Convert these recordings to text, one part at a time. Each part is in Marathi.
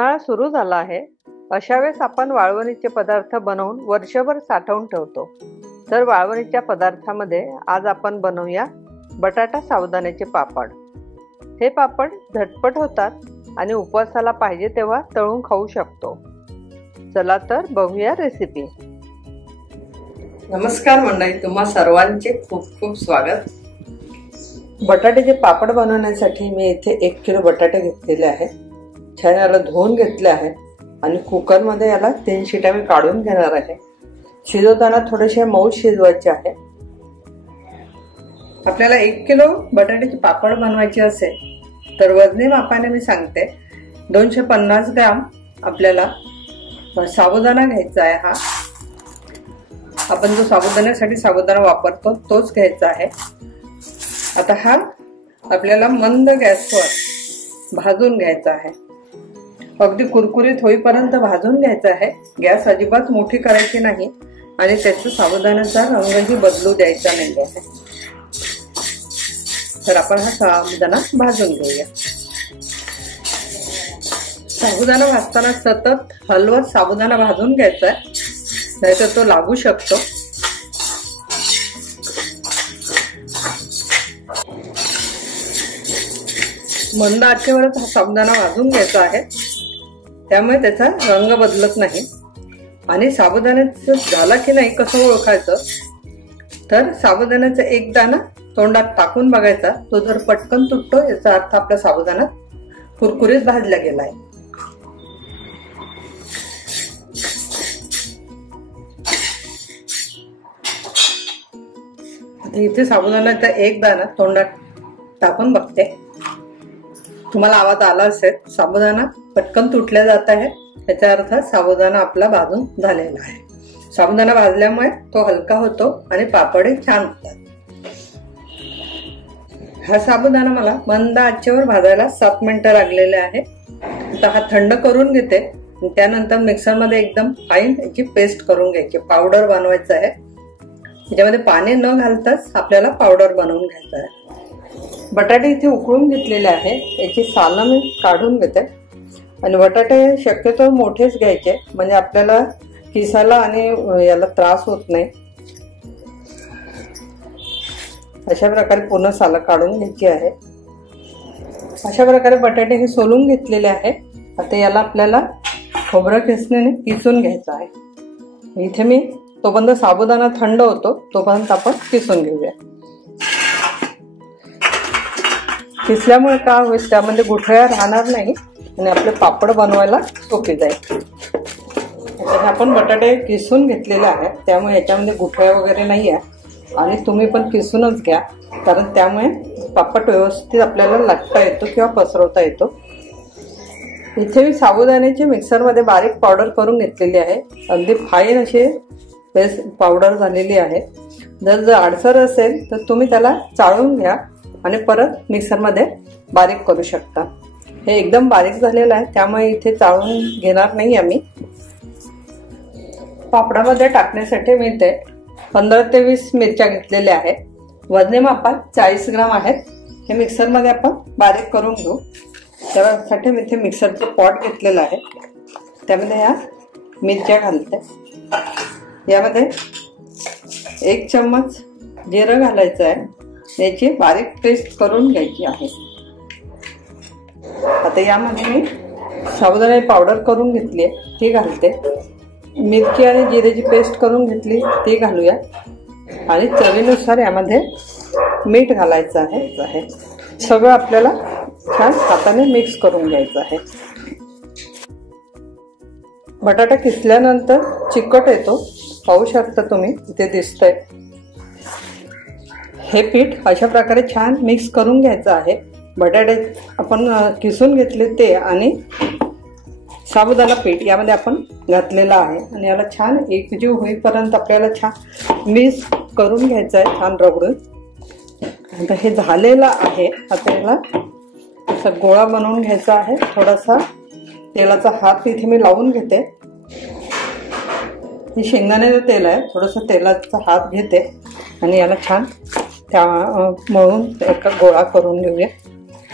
उन्हाळा सुरू झाला आहे. अशा वेळेस आपण वाळवणीचे पदार्थ बनवून वर्षभर साठवून ठेवतो. तर वाळवणीच्या पदार्थामध्ये आज आपण बनवूया बटाटा साबुदाण्याचे पापड. हे पापड झटपट होतात आणि उपवासाला पाहिजे तेव्हा तळून खाऊ शकतो. चला तर बघूया रेसिपी. नमस्कार मंडळी, तुम्हा सर्वांचे खूप खूप स्वागत. बटाट्याचे पापड बनवण्यासाठी मी इथे 1 किलो बटाटे घेतलेले आहे. छान याला धुवून घेतले आहे आणि कुकरमध्ये याला 3 शिट्या मी काढून घेणार आहे. शिजवताना थोडेसे मऊ शिजवायचे आहे. आपल्याला 1 किलो बटाट्याचे पापड बनवायचे असेल तर वजनी मापाने मी सांगते 250 ग्राम आपल्याला साबुदाणा घ्यायचा आहे. हा आपण जो साबुदाण्यासाठी साबुदाणा वापरतो तोच घ्यायचा आहे. आता हा आपल्याला मंद गॅसवर भाजून घ्यायचा आहे. अगदी कुरकुरीत होईपर्यंत भाजून घ्यायचा आहे. गॅस अजिबात मोठी करायची नाही आणि त्याचा साबुदाण्याचा रंगही बदलू द्यायचा नाही आहे. तर आपण हा साबुदाणा भाजून घेऊया. साबुदाणा भाजताना सतत हलवत साबुदाणा भाजून घ्यायचा आहे, नाहीतर तो लागू शकतो. मंद आचेवरच हा साबुदाणा भाजून घ्यायचा आहे, त्यामुळे त्याचा रंग बदलत नाही. आणि साबुदाण्याचं झाला की नाही कसं ओळखायचं, तर साबुदाण्याचा एक दाणा तोंडात टाकून बघायचा. तो जर पटकन तुटतो याचा अर्थ आपला साबुदाणा कुरकुरीत भाजला गेलाय. आता इथे साबुदाण्याचा एक दाणा तोंडात टाकून बघते. तुम्हाला आवाज आला असेल, साबुदाणा पटकन तुटल्या जात आहे, याचा अर्थ साबुदाणा आपला भाजून झालेला आहे. साबुदाणा भाजल्यामुळे तो हलका होतो आणि पापडही छान होतात. हा साबुदाणा मला मंद आचेवर भाजायला 7 मिनिटं लागलेले आहे. आता हा थंड करून घेते. त्यानंतर मिक्सरमध्ये एकदम फाईन याची पेस्ट करून घ्यायची. पावडर बनवायचं आहे. त्याच्यामध्ये पाणी न घालताच आपल्याला पावडर बनवून घ्यायचं आहे. बटाटे इथे उकळून घेतलेले आहे. याची सालं मी काढून घेते. आणि बटाटे शक्यतो मोठेच घ्यायचे, म्हणजे आपल्याला किसाला आणि याला त्रास होत नाही. अशा प्रकारे पूर्ण सालं काढून घ्यायची आहे. अशा प्रकारे बटाटे हे सोलून घेतलेले आहे. आता याला आपल्याला खोबरं किसण्याने किसून घ्यायचं आहे. इथे मी तोपर्यंत साबुदाणा थंड होतो तोपर्यंत आपण किसून घेऊया. किसल्यामुळे काय होईल, त्यामध्ये गुठळ्या राहणार नाही आणि आपले पापड बनवायला सोपे जाईल. आपण बटाटे किसून घेतलेले आहेत, त्यामुळे याच्यामध्ये गुठळ्या वगैरे नाही आहे. आणि तुम्ही पण किसूनच घ्या, कारण त्यामुळे पापड व्यवस्थित आपल्याला लाटता येतो किंवा पसरवता येतो. इथे मी साबुदाण्याची मिक्सरमध्ये बारीक पावडर करून घेतलेली आहे. अगदी फाईन अशी पेस्ट पावडर झालेली आहे. जर अडसर असेल तर तुम्ही त्याला चाळून घ्या आणि परत मिक्सरमध्ये बारीक करू शकता. हे एकदम बारीक झालेलं आहे, त्यामुळे इथे चाळून घेणार नाही आम्ही. पापडामध्ये टाकण्यासाठी मी इथे 15 ते 20 मिरच्या घेतलेल्या आहेत. वजनी मापात 40 ग्राम आहेत. हे मिक्सरमध्ये आपण बारीक करून घेऊ. त्यासाठी मी इथे मिक्सरचं पॉट घेतलेलं आहे. त्यामध्ये ह्या मिरच्या घालते. यामध्ये 1 चम्मच जिरं घालायचं आहे. याची बारीक पेस्ट करून घ्यायची आहे. आता यामध्ये मी साबुदाण्याची पावडर करून घेतली आहे, ती घालते. मिरची आणि जिऱ्याची पेस्ट करून घेतली, ती घालूया. आणि चवीनुसार यामध्ये मीठ घालायचं आहे. सगळं आपल्याला छान हाताने मिक्स करून घ्यायचं आहे. बटाटा किसल्यानंतर चिकट येतो, पाहू शकता तुम्ही, इथे दिसतंय. हे पीठ अशा प्रकारे छान मिक्स करून घ्यायचं आहे. बटाटे आपण किसून घेतले ते आणि साबुदाणा पीठ यामध्ये आपण घातलेला आहे. आणि याला छान एकजीव होईपर्यंत आपल्याला छान मिक्स करून घ्यायचं आहे, छान रगडून. आता हे झालेलं आहे. आता याला असा गोळा बनवून घ्यायचा आहे. थोडासा तेलाचा हात इथे मी लावून घेते. हे शेंगदाण्याचं तेल आहे. थोडंसं तेलाचा हात घेते आणि याला छान त्या मळून एका गोळा करून घेऊया.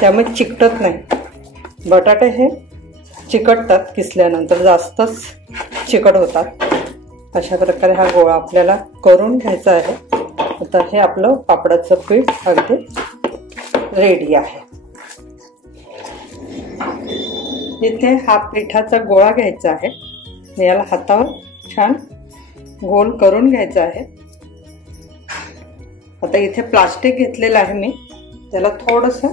त्यामुळे चिकटत नाही. बटाटे हे चिकटतात, किसल्यानंतर जास्तच चिकट होतात। अशा प्रकारे हा गोळा आपल्याला करून घ्यायचा आहे। आता हे आपलं पापडाचं पीठ अगदी रेडी आहे। इथे हा पिठाचा गोळा घ्यायचा आहे, याला हातावर छान गोल करून घ्यायचा आहे। आता इथे प्लास्टिक घेतलेलं आहे मी, त्याला थोडंसं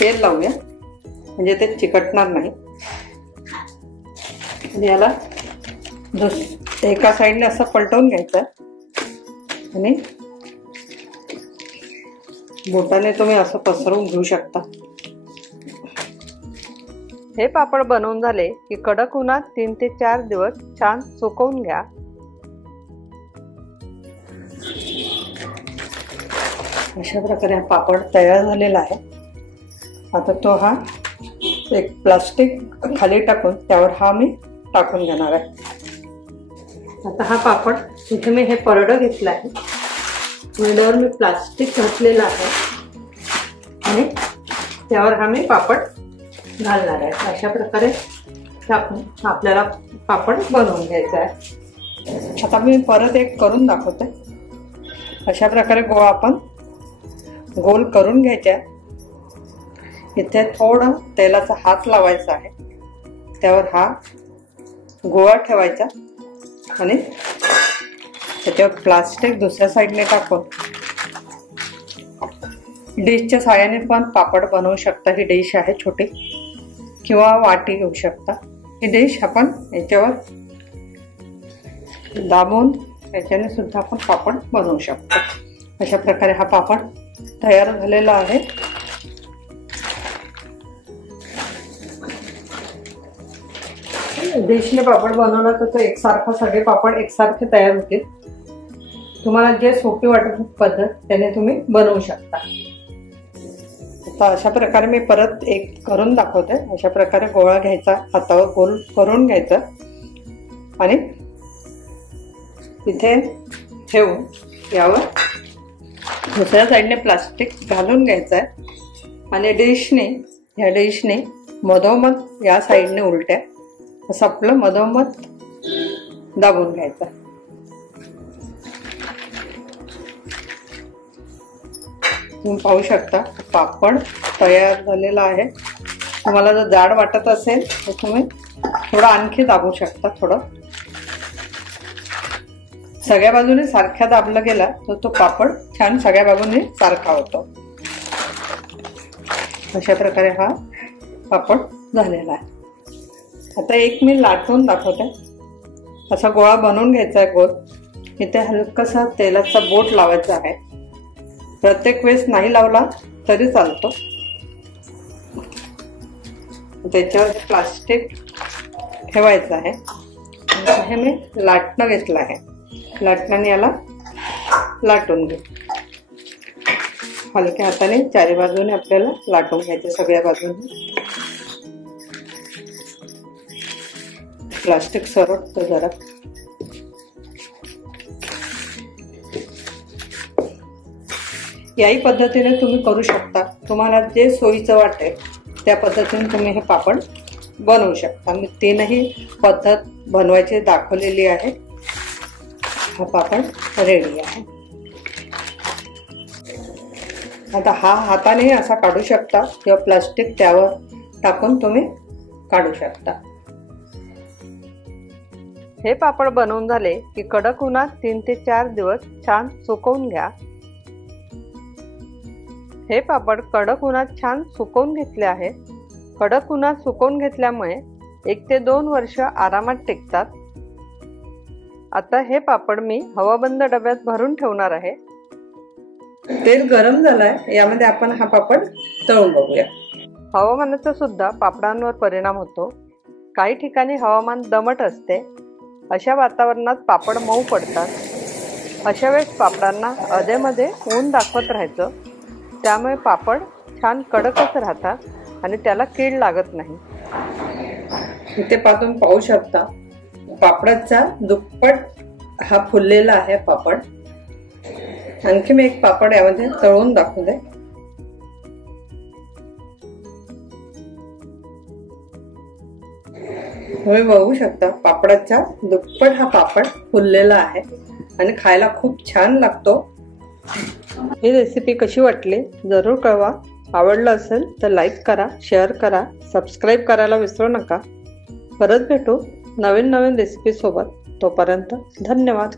तेल लावूया म्हणजे ते चिकटणार नाही। याला एका साईडने असं पलटवून घ्यायचं आणि बोटाने तुम्ही असं पसरवून घेऊ शकता। हे पापड बनवून झाले की कडक उन्हात 3 ते 4 दिवस छान सुकवून घ्या। अशा प्रकारे हा पापड तयार झालेला आहे। आता तो हा एक प्लास्टिक खाली टाकून त्यावर हा मी टाकून घेणार आहे। आता हा पापड इथे मी हे परडं घेतलं आहे, परड्यावर मी प्लास्टिक घातलेलं आहे आणि त्यावर हा मी पापड घालणार आहे। अशा प्रकारे आपल्याला पापड बनवून घ्यायचा आहे। आता मी परत एक करून दाखवते। अशा प्रकारे गोळा आपण गोल करून घ्यायचा। इथे थोडं तेलाचा हात लावायचा आहे, त्यावर हा गोळा ठेवायचा आणि त्याच्यावर प्लास्टिक दुसऱ्या साईडने टाकून डिशच्या साहाय्याने पण पापड बनवू शकता। ही डिश आहे छोटी किंवा वाटी घेऊ शकता। ही डिश आपण याच्यावर दाबून याच्याने सुद्धा आपण पापड बनवू शकतो। अशा प्रकारे हा पापड तयार झालेला आहे। डिशने पापड बनवला तर तो एकसारखा सगळे पापड एकसारखे तयार होतील। तुम्हाला जे सोपी वाटत पद्धत त्याने तुम्ही बनवू शकता। आता अशा प्रकारे मी परत एक करून दाखवते। अशा प्रकारे गोळा घ्यायचा, हातावर गोल करून घ्यायचा आणि इथे ठेवून यावर दुसऱ्या साईडने प्लास्टिक घालून घ्यायचं आहे आणि ह्या डिशने मधोमध या साईडने उलट्या असं आपलं मधोमध दाबून घ्यायचं। तुम्ही पाहू शकता पापड तयार झालेला आहे। तुम्हाला जर जाड वाटत असेल तर तुम्ही थोडं आणखी दाबू शकता। थोडं सगळ्या बाजूने सारख्या दाबला गेला तर तो पापड छान सगळ्या बाजूने सारखा होतो। अशा प्रकारे हा पापड झालेला आहे। आता एक मी लाटून दाखवते। असा गोळा बनवून घ्यायचा आहे गोल। इथे हलकासा तेलाचा बोट लावायचा आहे। प्रत्येक वेळेस नाही लावला तरी चालतो। त्याच्यावर प्लास्टिक ठेवायचं आहे। हे मी लाटणं घेतलं आहे, लाटण्याने याला लाटून घे। हलक्या हाताने चारी बाजूने आपल्याला लाटून घ्यायचे सगळ्या बाजूने। प्लास्टिक सरकतो जरा। याही पद्धतीने तुम्ही करू शकता। तुम्हाला जे सोयीचं वाटेल त्या पद्धतीने तुम्ही हे पापड बनवू शकता। मी 3ही पद्धत बनवायची दाखवलेली आहे। हा पापड रेडी आहे। आता हा हाताने असा काढू शकता किंवा प्लास्टिक त्यावर टाकून तुम्ही काढू शकता। हे पापड बनवून झाले की कडक उन्हात 3 ते 4 दिवस छान सुकवून घ्या। हे पापड कडक उन्हात छान सुकवून घेतले आहे। कडक उन्हात सुकवून घेतल्यामुळे 1 ते 2 वर्ष आरामात टिकतात। आता हे पापड मी हवाबंद डब्यात भरून ठेवणार आहे। तेल गरम झालंय, यामध्ये आपण हा पापड तळून बघूया। हवामानाचा सुद्धा पापडांवर परिणाम होतो। काही ठिकाणी हवामान दमट असते, अशा वातावरणात पापड मऊ पडतात। अशा वेळेस पापडांना अधेमध्ये ऊन दाखवत राहायचं, त्यामुळे पापड छान कडकच राहतात आणि त्याला कीड लागत नाही। इथे पाहून पाहू शकता पापडाचा दुप्पट हा फुललेला आहे पापड। आणखी मी एक पापड यामध्ये तळून दाखवते। तुम्ही बघू शकता पापडाच्या दुप्पट हा पापड फुललेला आहे आणि खायला खूप छान लागतो। ही रेसिपी कशी वाटली जरूर कळवा। आवडलं असेल तर लाईक करा, शेअर करा, सबस्क्राईब करायला विसरू नका। परत भेटू नवीन रेसिपी सोबत। तोपर्यंत धन्यवाद।